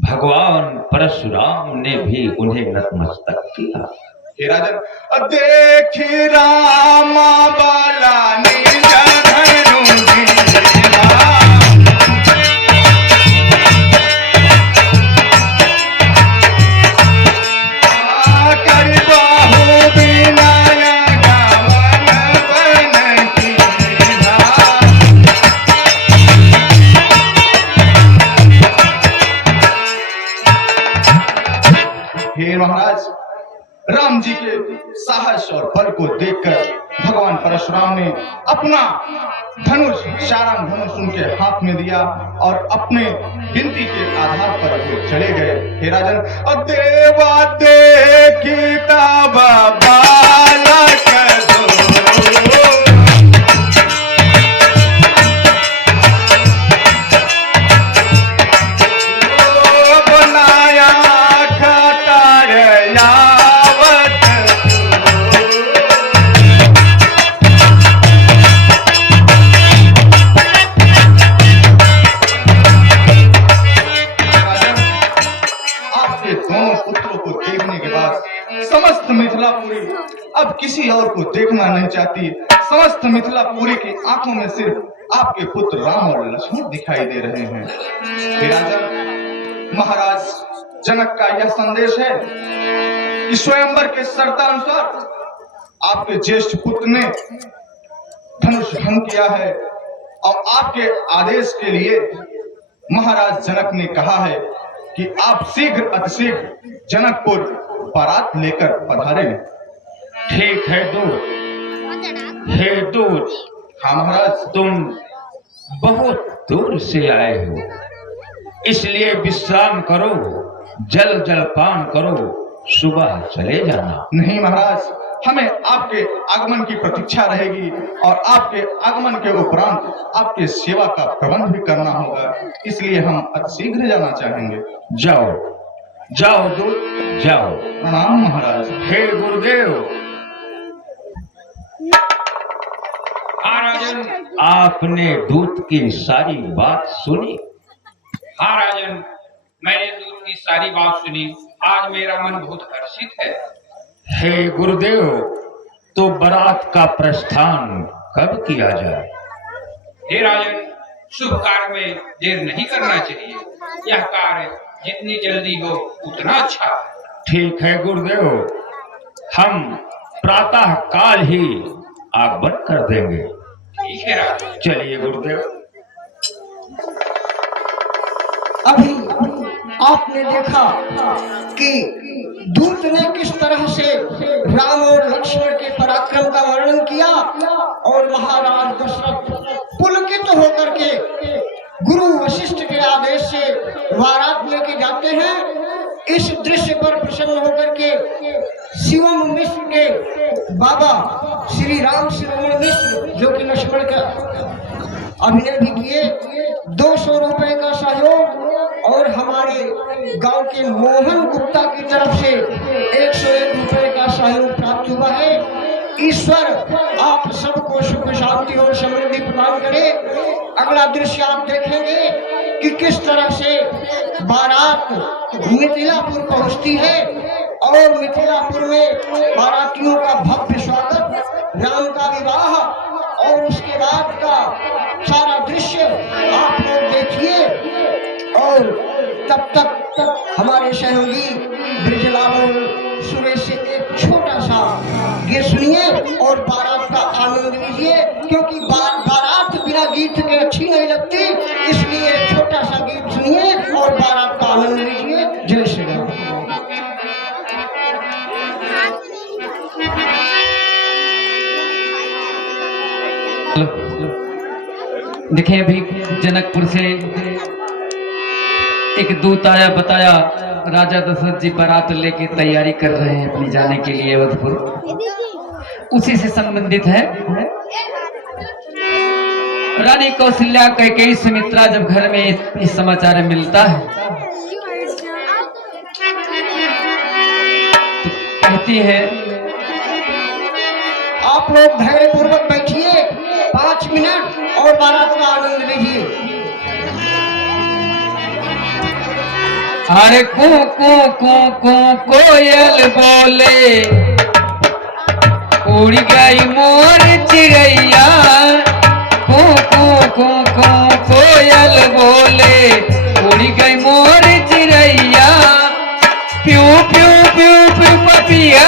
भगवान परशुराम ने भी उन्हें नतमस्तक किया? हे राजन, देखी रामा बाला नील धनु धीरा, कर बाहु विनायक मन बन कीरा। हे महाराज, राम जी के साहस और बल को देखकर भगवान परशुराम ने अपना धनुष, शारंग धनुष उनके हाथ में दिया और अपने गिनती के आधार पर वो चले गए। हे राजन, देवा देखी तब बालक दो, बनाया खतर यावत आपके दोनों पुत्रों को देखने के बाद समस्त मिथिलापुरी अब किसी और को देखना नहीं चाहती। समस्त मिथिलापुरी की आंखों में सिर्फ आपके पुत्र राम और लक्ष्मण दिखाई दे रहे हैं। हे राजन, महाराज जनक का यह संदेश है कि स्वयंवर के शर्तानुसार आपके ज्येष्ठ पुत्र ने धनुष भंग किया है और आपके आदेश के लिए महाराज जनक ने कहा है कि आप शीघ्र अतिशीघ्र जनकपुर बारात लेकर पधारे। ठीक है दूत। हे दूत, हाँ महाराज, तुम बहुत दूर से आए हो, इसलिए विश्राम करो, जल जलपान करो, सुबह चले जाना। नहीं महाराज, हमें आपके आगमन की प्रतीक्षा रहेगी और आपके आगमन के उपरांत आपके सेवा का प्रबंध भी करना होगा, इसलिए हम अतिशीघ्र जाना चाहेंगे। जाओ जाओ दूत, जाओ। प्रणाम महाराज। हे गुरुदेव, हाँ राजन, आपने दूत की सारी बात सुनी? हाँ राजन, मैंने दूत की सारी बात सुनी। आज मेरा मन बहुत हर्षित है। हे गुरुदेव, तो बारात का प्रस्थान कब किया जाए? हे राजन, शुभ कार्य में देर नहीं करना चाहिए। यह कार्य जितनी जल्दी हो उतना अच्छा है। ठीक है गुरुदेव, हम प्रातः काल ही आगमन कर देंगे। ठीक है राजन। चलिए गुरुदेव। अभी आपने देखा कि दूत ने किस तरह से राम और लक्ष्मण के पराक्रम का वर्णन किया और महाराज दशरथ पुलकित होकर के गुरु वशिष्ठ के आदेश से बारात लेके जाते हैं। इस दृश्य पर प्रसन्न होकर के शिवम मिश्र के बाबा श्री राम शिरोमणि मिश्र, जो कि लक्ष्मण का अभिनय भी किए, 200 रुपए का सहयोग और हमारे गांव के मोहन गुप्ता की तरफ से 101 रुपए का सहयोग प्राप्त हुआ है। ईश्वर आप सबको सुख शांति और समृद्धि प्रदान करे। अगला दृश्य आप देखेंगे कि किस तरह से बारात मिथिलापुर पहुंचती है और मिथिलापुर में बारातियों का भव्य स्वागत, राम का विवाह और उसके बाद का सारा दृश्य आप लोग देखिए। और तब तक हमारे सहयोगी ब्रिजलाल और सुरेश से एक छोटा सा गीत सुनिए और बारात का आनंद लीजिए, क्योंकि बारात बिना गीत के अच्छी नहीं लगती, इसलिए एक छोटा सा गीत सुनिए और बारात का आनंद लीजिए। जय श्री राम। देखिए, अभी जनकपुर से एक दूत आया, बताया राजा दशरथ जी बारात लेके तैयारी कर रहे हैं अपनी जाने के लिए अवधपुर, उसी से संबंधित है। रानी कौशल्या कैकेयी सुमित्रा जब घर में इस समाचार मिलता है कहती है, आप लोग धैर्य पूर्वक बैठिए, 5 मिनट और बारात का आनंद लीजिए। अरे कू कू कू कू कोयल बोले, उड़ गई मोर चिड़ैया। कू कू कू कू कोयल बोले, उड़ गई मोर चिड़ैया। प्यू प्यू प्यू प्यू पपिया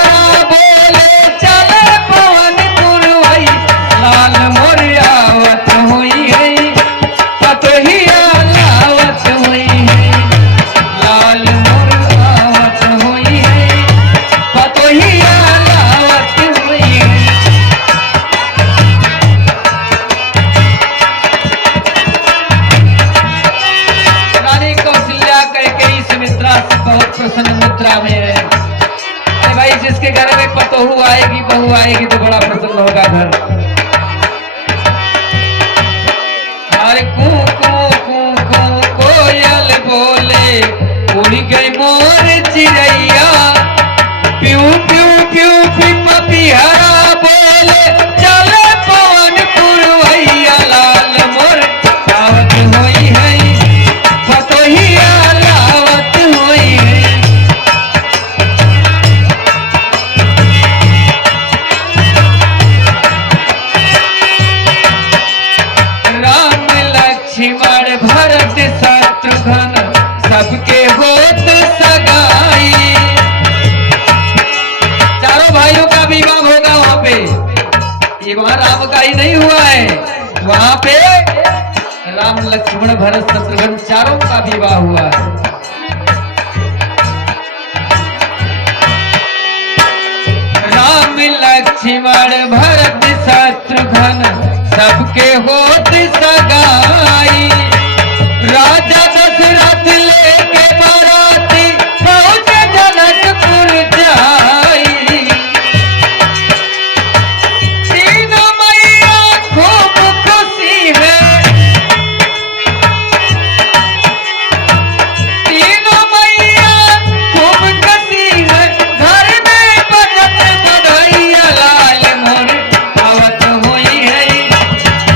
बोले, चले पवन पुरवई। लाल मोर आवत हुई है, पतोहिया लावत हुई है। लाल मोर आवत हुई है, पतोहिया लावत हुई है। रानी कौशल्या कैकेयी सुमित्रा से बहुत प्रसन्न मुद्रा में है। अरे भाई, जिसके घर में पतोहू आएगी, बहू आएगी तो बड़ा प्रसन्न होगा घर। अरे कू कू कू कू कोयल बोले, उड़ गई मोर चिड़ैया। प्यू प्यू प्यू प्यू पपिया बोले, चले पवन पुरवैया। लाल मोर आवत होई है, पतोहिया लावत होई है। राम लक्ष्मण भरत शत्रुघ्न सबके होत सगाई। चारों भाइयों का विवाह होगा वहां पे। ये वहां राम का ही नहीं हुआ है, वहां पे राम लक्ष्मण भरत शत्रुघ्न चारों का विवाह हुआ है। राम लक्ष्मण भरत शत्रुघ्न सबके होत सगाई। राजा दशरथ लेके बाराती पहुंचे जनकपुर जाई। तीनों मैया खूब खुशी है, तीनों मैया खूब खुशी है। घर में बजत बधैया। लाल मोर आवत हुई है,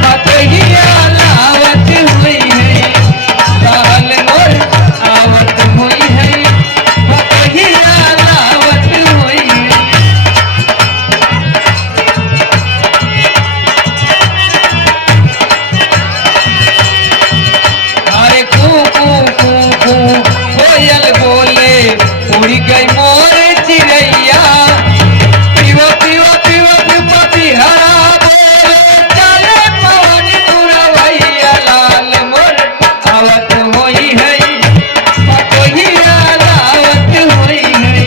पतोहिया लावत हुई है। लाल मोर आवत हुई है, पतोहिया लावत हुई है। अरे कू कू कू कू कोयल बोले, उड़ गई मोर चिड़ैया। पीवा पीवा पीवा पीवा पिहरा बोले, चले पवन पुरवैया। लाल मोर आवत होई है, पतोहिया लावत होई है।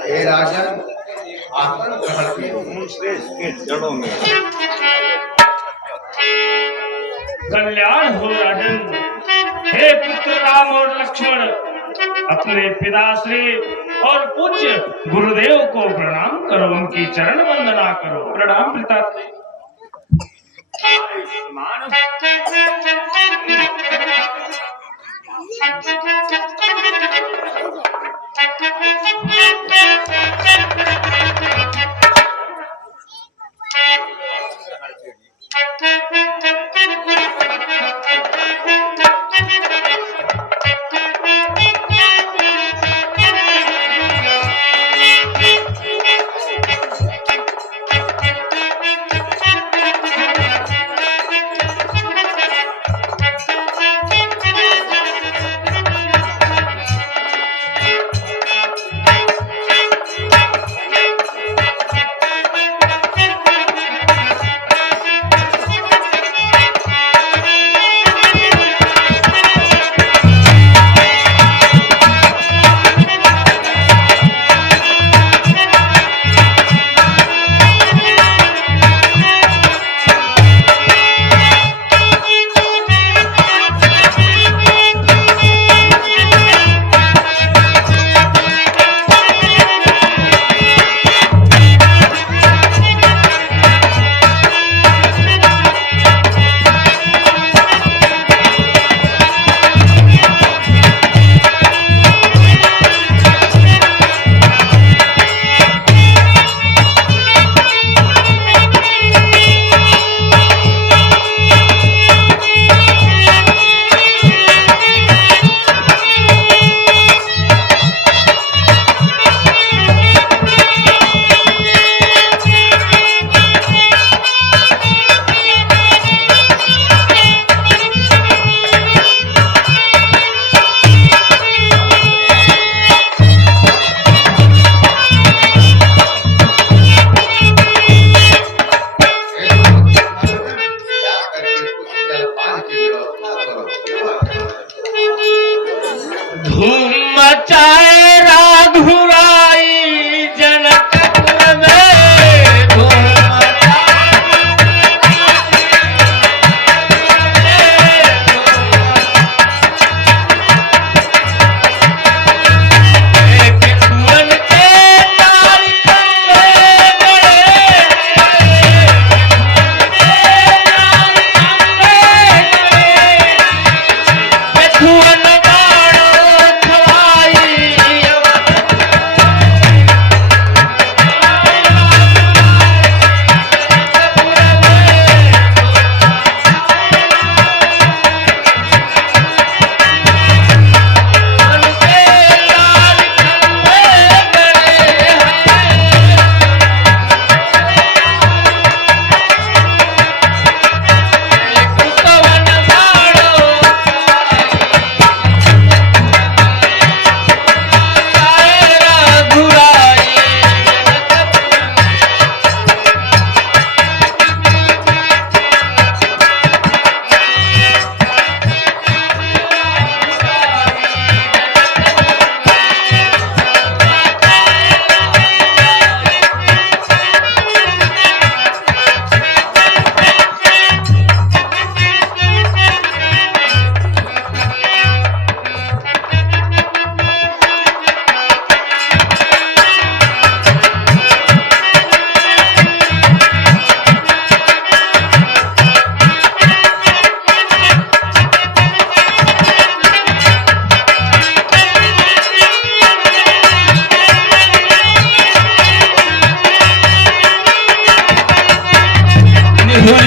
हे राजन, आसन ग्रहण कीजिए। कल्याण हो राजन। हे पुत्र राम और लक्ष्मण, अपने पिताश्री और पूज्य गुरुदेव को प्रणाम करो, उनकी चरण वंदना करो। प्रणाम पिताश्री।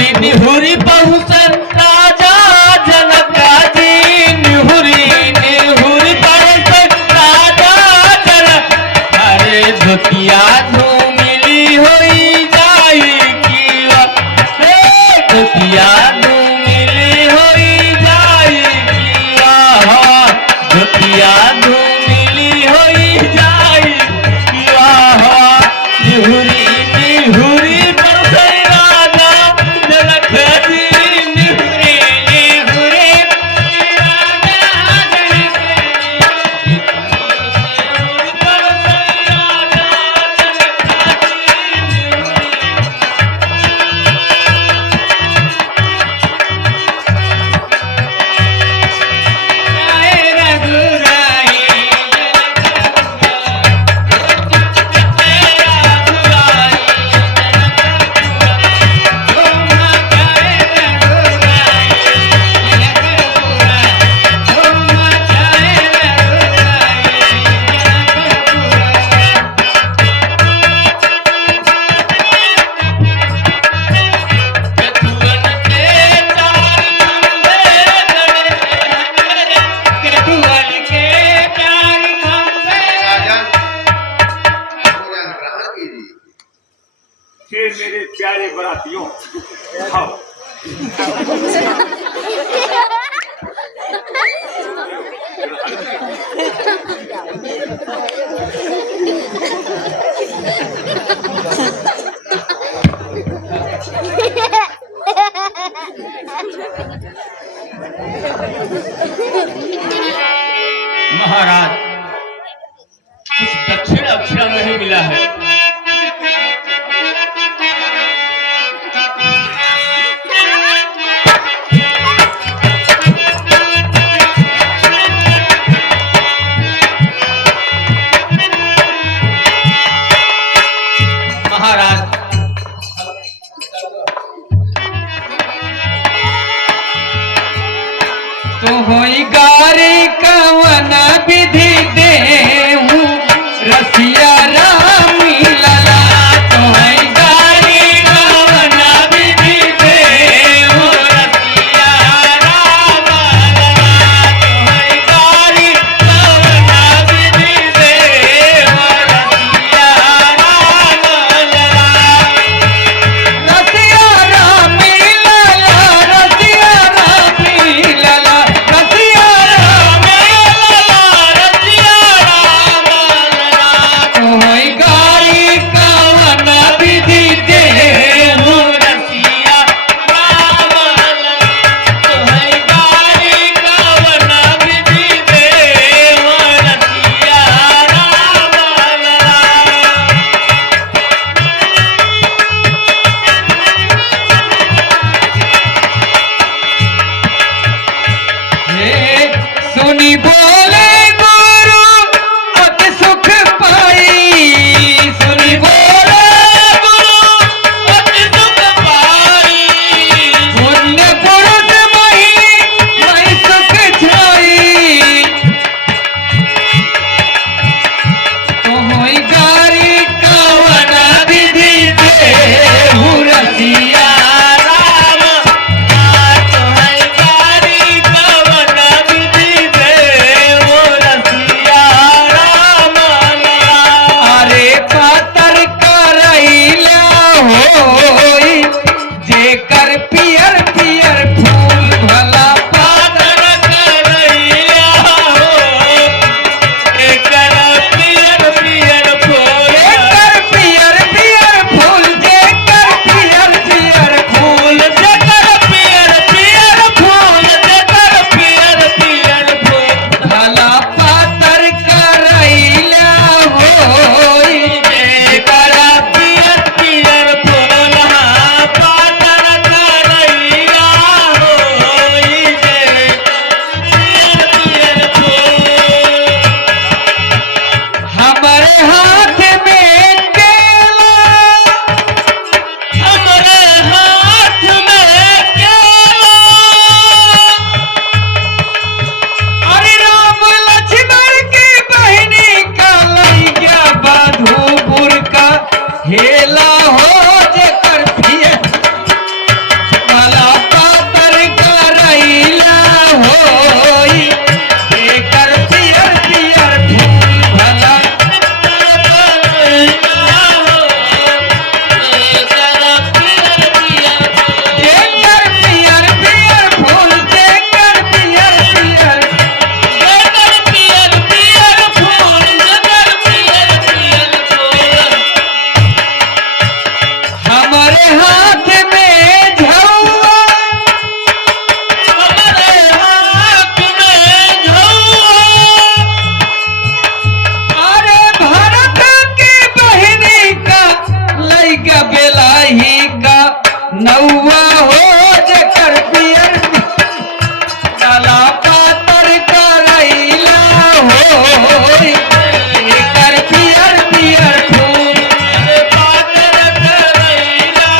निहुरी निहुरी पहुँचन राजा जनक जी निहुरी निहुरी पहुँचन राजा जनक अरे धोतिया धूमिली होई जाई की धोतिया धूमिली होई जाई की धोतिया धूमिली होई जाई की निहुरी निहुरी पहुँचन राजा जनक जी निहुरी निहुरी राजन भोजन ग्रहण कीजिए। हे मेरे प्यारे बरातियों, खाओ। महाराज कुछ दक्षिण अक्षर नहीं मिला है। महाराज तो होई गारी कवन विधि देहूं रसिया रामी लला तो होई गारी कवन विधि देहूं रसिया राम लला तो होई गारी कवन विधि देहूं रसिया राम लला रसिया रामी लला रसिया रामी लला रसिया रामी लला रसिया रामी नौवा हो जकर पियर डाला पातर करैला हो एकर पियर पियर फूल पातर करैला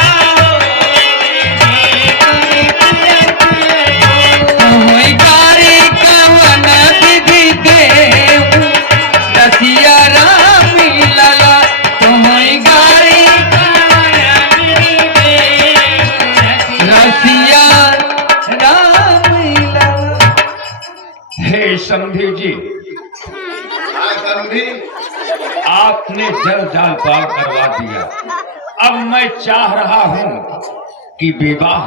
होई गारी कवन विधि देव रसिया राम मिलला होई गारी रसिया राम मिलला। हे समधी जी, समझी आपने जल जाल पाल करवा दिया। अब मैं चाह रहा हूँ कि विवाह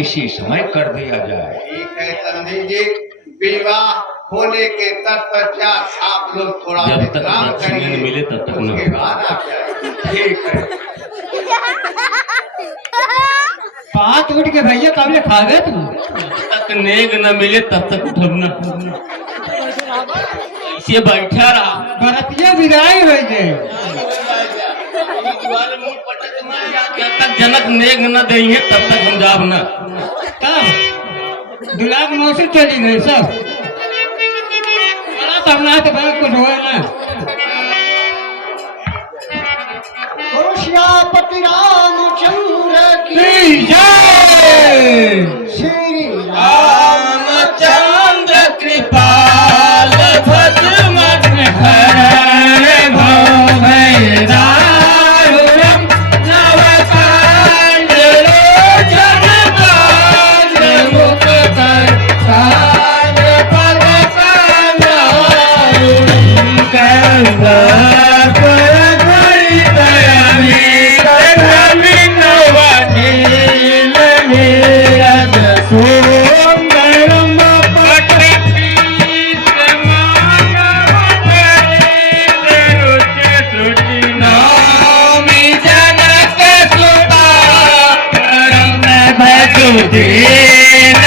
इसी समय कर दिया जाए। ठीक है समझी जी, विवाह होने के तत्पश्चात आप लोग थोड़ा जब तक विश्राम दक्षिण करिए, मिले तब तक न। उसके बाद आप जाइए। ठीक है। 5 उठ के भैया कब ले खा गए तुम? तक नेग न मिले तब तक उठब न। इसे बैठा रहा बरतिया विदाई हो गए। जब तक जनक नेग न देंगे तब तक हम जाब न। तब दुलाग मौसी चली गई सब। बड़ा तमना तो बड़ा कुछ हुआ ना। श्यापति रामचंद्र की श्री रामचंद्र कृपाल भद्रमत हरण भव भैरारुरम नवकांड लोचन कांड मुख कर कांड पद कांडारुरम कंद पर घड़ी दयामी करमी नवनील नीरद सुंदरम पटपीत नामी जनक सुता परम भजु दीन